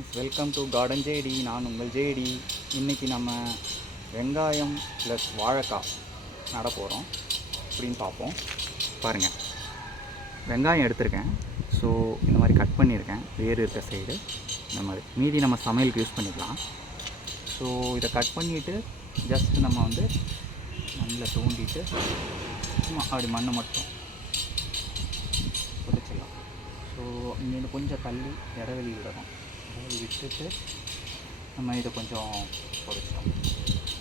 Friends, welcome to garden JD. நான் உங்கள் JD. இன்றைக்கி நம்ம வெங்காயம் ப்ளஸ் வாழைக்காய் நட போகிறோம். அப்படின்னு பார்ப்போம். பாருங்கள், வெங்காயம் எடுத்திருக்கேன். ஸோ இந்த மாதிரி கட் பண்ணியிருக்கேன். வேறு இருக்க சைடு இந்த மாதிரி மீதி நம்ம சமையலுக்கு யூஸ் பண்ணிக்கலாம். ஸோ இதை கட் பண்ணிவிட்டு ஜஸ்ட் நம்ம வந்து மண்ணில் தோண்டிட்டு சும்மா அப்படி மண்ணை மட்டும் புதைச்சிடலாம். ஸோ இங்கேருந்து கொஞ்சம் தள்ளி இடைவெளி விடணும். இடைவெளி விட்டுட்டு நம்ம இதை கொஞ்சம் புதைச்சிட்டோம்.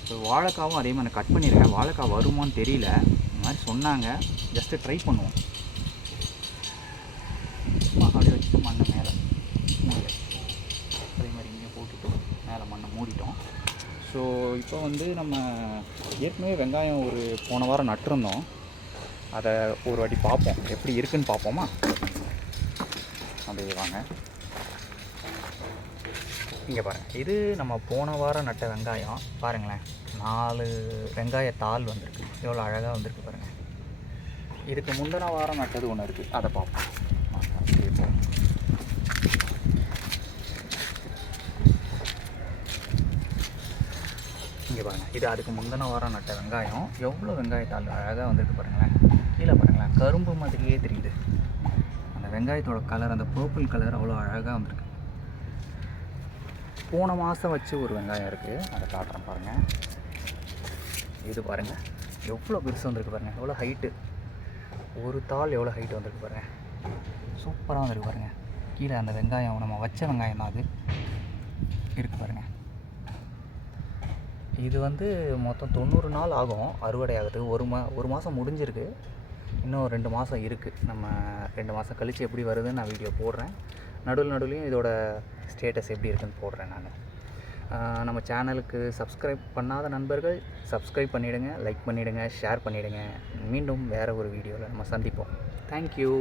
ஸோ வாழைக்காவும் அதே மாதிரி கட் பண்ணியிருக்கேன். வாழைக்காய் வருமானு தெரியல, இந்த மாதிரி சொன்னாங்க. ஜஸ்ட்டு ட்ரை பண்ணுவோம். அப்படியே வச்சுட்டு மண்ணை மேலே மூடி, அதே மாதிரி இங்கே போட்டுட்டு மேலே மண்ணை மூடிட்டோம். ஸோ இப்போ வந்து நம்ம ஏற்கனவே வெங்காயம் ஒரு போன வாரம் நட்டிருந்தோம். அதை ஒரு வாட்டி பார்ப்போம், எப்படி இருக்குன்னு பார்ப்போமா? அப்படியே வாங்க. இங்கே பாருங்கள், இது நம்ம போன வாரம் நட்ட வெங்காயம். பாருங்களேன், 4 வெங்காயத்தாள் வந்திருக்கு. எவ்வளோ அழகாக வந்திருக்கு பாருங்கள். இதுக்கு முந்தின வாரம் நட்டது ஒன்று இருக்குது, அதை பார்ப்போம். இங்கே பாருங்கள், இது அதுக்கு முந்தின வாரம் நட்ட வெங்காயம். எவ்வளோ வெங்காயத்தாள் அழகாக வந்திருக்கு பாருங்களேன். கீழே பாருங்களேன், கரும்பு மாதிரியே தெரியுது. அந்த வெங்காயத்தோட கலர், அந்த பர்பிள் கலர் அவ்வளோ அழகாக வந்திருக்கு. போன மாதம் வச்சு ஒரு வெங்காயம் இருக்குது, அதை காட்டுறேன் பாருங்கள். இது பாருங்கள், எவ்வளோ பெருசு வந்திருக்கு பாருங்கள். எவ்வளோ ஹைட்டு, ஒரு தாள் எவ்வளோ ஹைட்டு வந்திருக்கு பாருங்கள். சூப்பராக வந்திருக்கு பாருங்கள். கீழே அந்த வெங்காயம் நம்ம வச்ச வெங்காயம் தான் அது இருக்குது பாருங்கள். இது வந்து மொத்தம் 90 நாள் ஆகும் அறுவடை ஆகுது. ஒரு மாதம் முடிஞ்சிருக்கு, இன்னும் 2 மாதம் இருக்குது. நம்ம 2 மாதம் கழித்து எப்படி வருதுன்னு நான் வீடியோ போடுறேன். நடுவுலையும் இதோட ஸ்டேட்டஸ் எப்படி இருக்குன்னு போடுறேன் நான். நம்ம சேனலுக்கு சப்ஸ்கிரைப் பண்ணாத நண்பர்கள் சப்ஸ்கிரைப் பண்ணிவிடுங்க, லைக் பண்ணிவிடுங்க, ஷேர் பண்ணிவிடுங்க. மீண்டும் வேறு ஒரு வீடியோவில் நம்ம சந்திப்போம். தேங்க்யூ.